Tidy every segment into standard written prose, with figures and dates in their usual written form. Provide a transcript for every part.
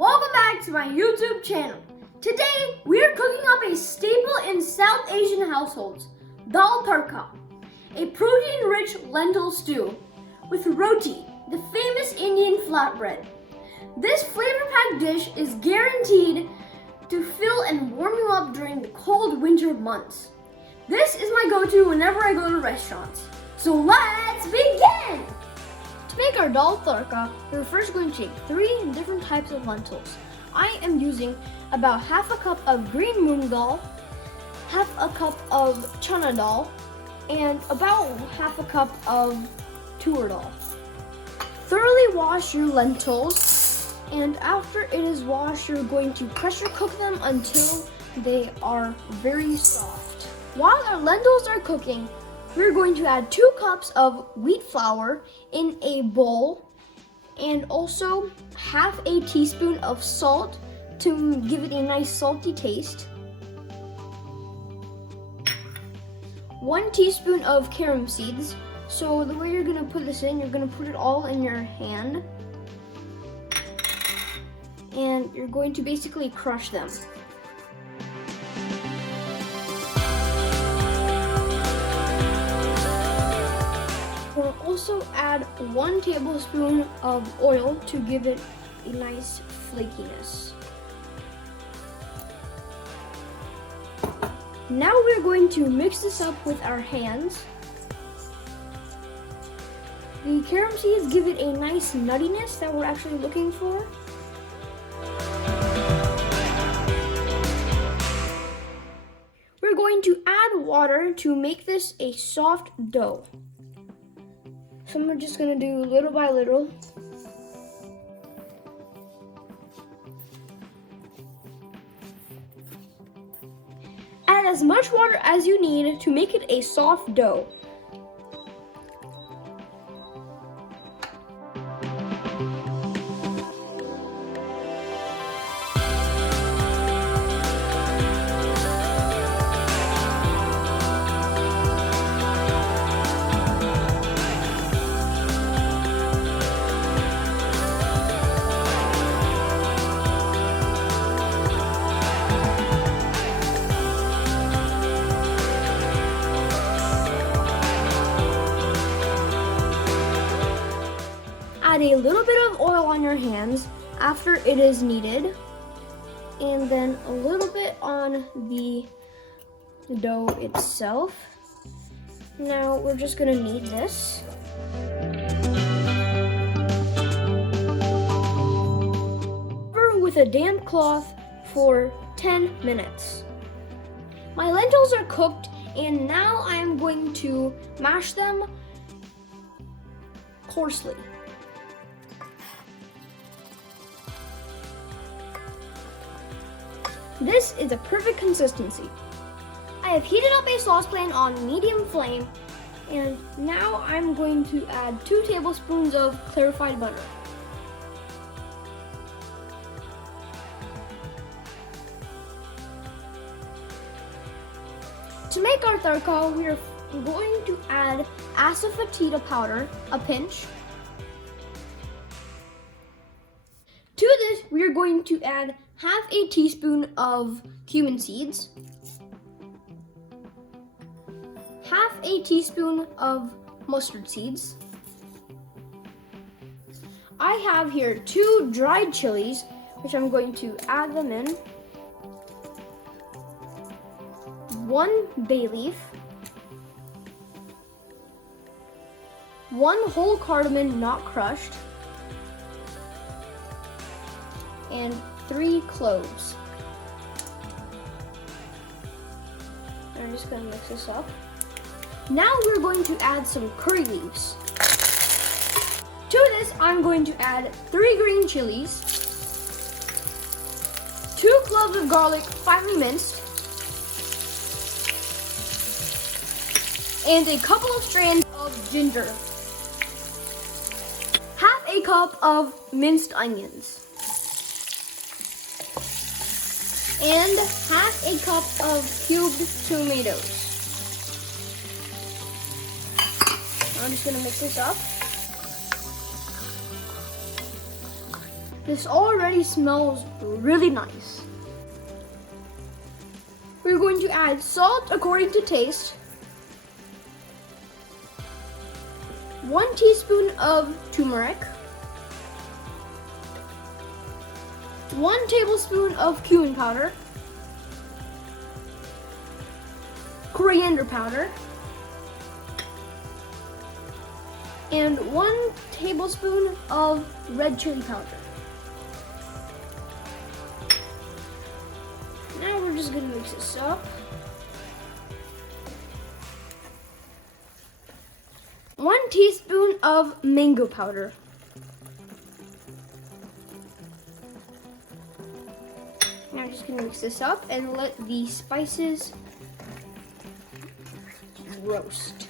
welcome back to my YouTube channel. Today we are cooking up a staple in South Asian households, Dal Tadka, a protein-rich lentil stew with roti, the famous Indian flatbread. This flavor-packed dish is guaranteed to fill and warm you up during the cold winter months. This is my go-to whenever I go to restaurants. So let's begin! To make our Dal Tadka, we're first going to take 3 different types of lentils. I am using about half a cup of green mung dal, half a cup of channa dal, and about half a cup of tuvar dal. Thoroughly wash your lentils, and after it is washed, you're going to pressure cook them until they are very soft. While our lentils are cooking, we're going to add 2 cups of wheat flour in a bowl and also half a teaspoon of salt to give it a nice salty taste. 1 teaspoon of carom seeds. So the way you're gonna put this in, you're gonna put it all in your hand and you're going to basically crush them. We'll also add 1 tablespoon of oil to give it a nice flakiness. Now we're going to mix this up with our hands. The carom seeds give it a nice nuttiness that we're actually looking for. We're going to add water to make this a soft dough. So we're just gonna do little by little. Add as much water as you need to make it a soft dough. Add a little bit of oil on your hands after it is needed, and then a little bit on the dough itself. Now we're just gonna knead this. Cover with a damp cloth for 10 minutes. My lentils are cooked, and now I am going to mash them coarsely. This is a perfect consistency. I have heated up a saucepan on medium flame, and now I'm going to add 2 tablespoons of clarified butter. To make our tadka, we are going to add asafoetida powder, a pinch. To this, we are going to add half a teaspoon of cumin seeds, half a teaspoon of mustard seeds. I have here 2 dried chillies, which I'm going to add them in. 1 bay leaf, 1 whole cardamom not crushed, and 3 cloves. I'm just going to mix this up. Now we're going to add some curry leaves. To this, I'm going to add 3 green chillies, 2 cloves of garlic finely minced, and a couple of strands of ginger, half a cup of minced onions, and half a cup of cubed tomatoes. I'm just gonna mix this up. This already smells really nice. We're going to add salt according to taste, 1 teaspoon of turmeric, 1 tablespoon of cumin powder, coriander powder, and 1 tablespoon of red chili powder. Now we're just gonna mix this up. 1 teaspoon of mango powder. Now I'm just gonna mix this up and let the spices roast.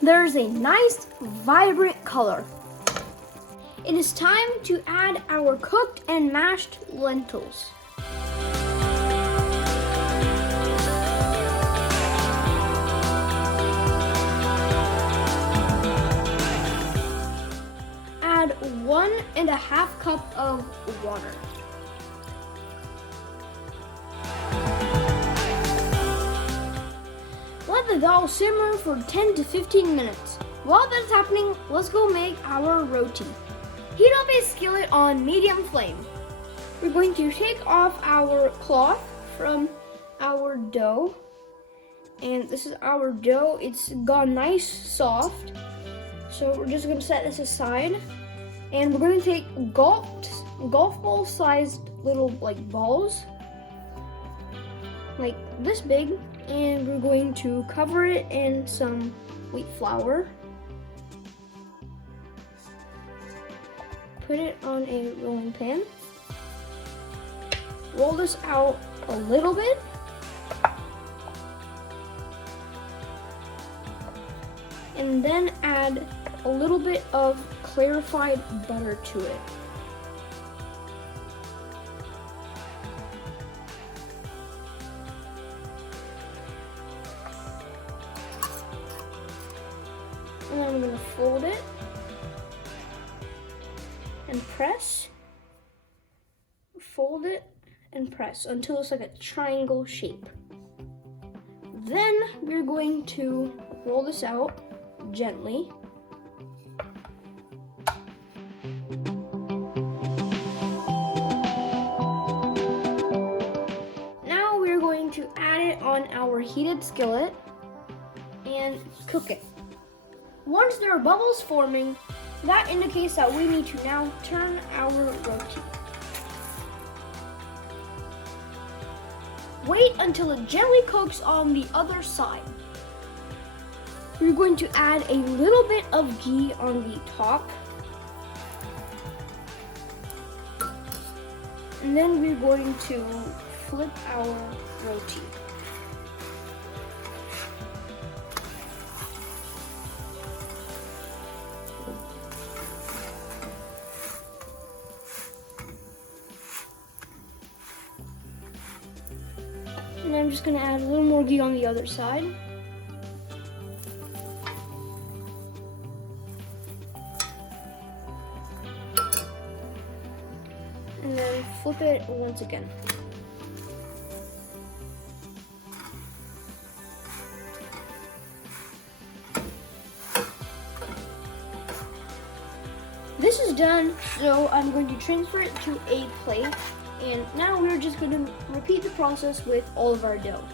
There's a nice, vibrant color. It is time to add our cooked and mashed lentils. Add 1.5 cup of water. Let the dal simmer for 10 to 15 minutes. While that's happening, let's go make our roti. Heat up a skillet on medium flame. We're going to take off our cloth from our dough. And this is our dough. It's gone nice soft. So we're just gonna set this aside. And we're gonna take golf ball sized little balls, like this big. And we're going to cover it in some wheat flour. Put it on a rolling pan. Roll this out a little bit. And then add a little bit of clarified butter to it. And then I'm going to fold it and press, fold it and press until it's like a triangle shape. Then we're going to roll this out gently. Now we're going to add it on our heated skillet and cook it. Once there are bubbles forming, that indicates that we need to now turn our roti. Wait until it gently cooks on the other side. We're going to add a little bit of ghee on the top. And then we're going to flip our roti. And I'm just going to add a little more ghee on the other side. And then flip it once again. This is done, so I'm going to transfer it to a plate. And now we're just going to repeat the process with all of our dough.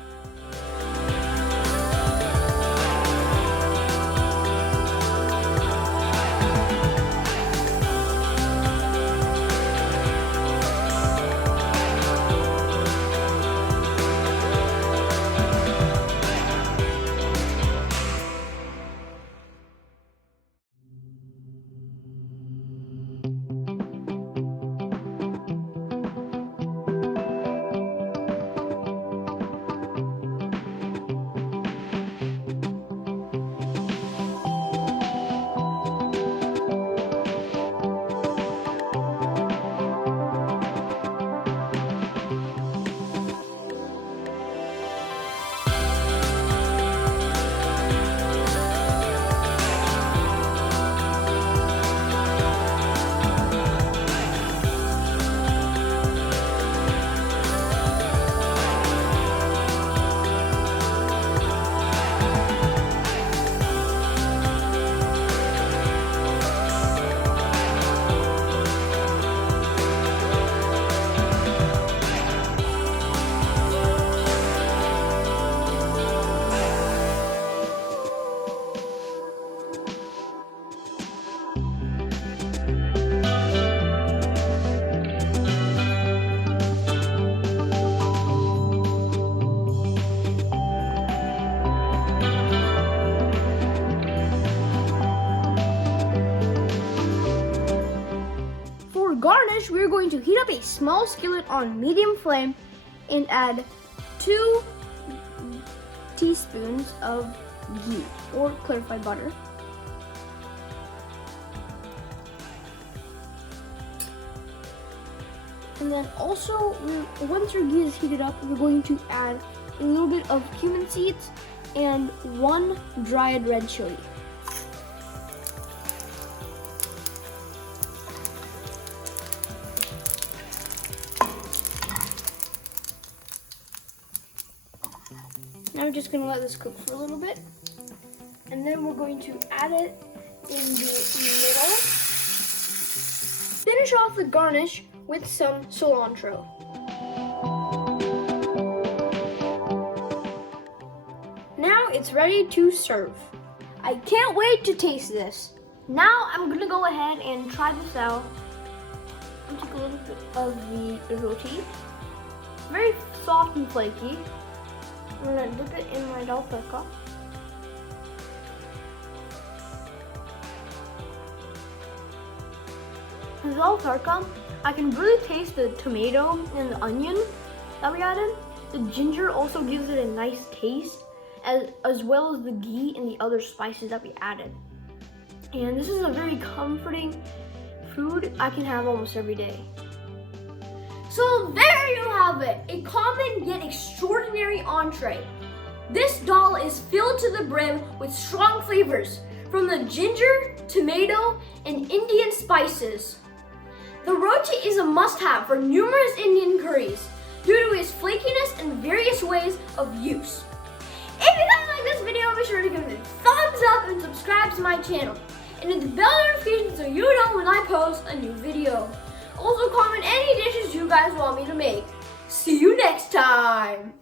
garnish, we're going to heat up a small skillet on medium flame and add 2 teaspoons of ghee or clarified butter. And then also, once your ghee is heated up, we're going to add a little bit of cumin seeds and 1 dried red chili. Now we're just going to let this cook for a little bit. And then we're going to add it in the middle. Finish off the garnish with some cilantro. Now it's ready to serve. I can't wait to taste this. Now I'm gonna go ahead and try this out. I'll take a little bit of the roti. Very soft and flaky. I'm gonna dip it in my Dal Tadka. The Dal Tadka, I can really taste the tomato and the onion that we added. The ginger also gives it a nice taste, as well as the ghee and the other spices that we added. And this is a very comforting food I can have almost every day. So there you have it, a common yet extraordinary entree. This dal is filled to the brim with strong flavors from the ginger, tomato, and Indian spices. The roti is a must-have for numerous Indian curries due to its flakiness and various ways of use. If you guys like this video, be sure to give it a thumbs up and subscribe to my channel. And hit the bell notification so you know when I post a new video. Also comment any dishes you guys want me to make. See you next time!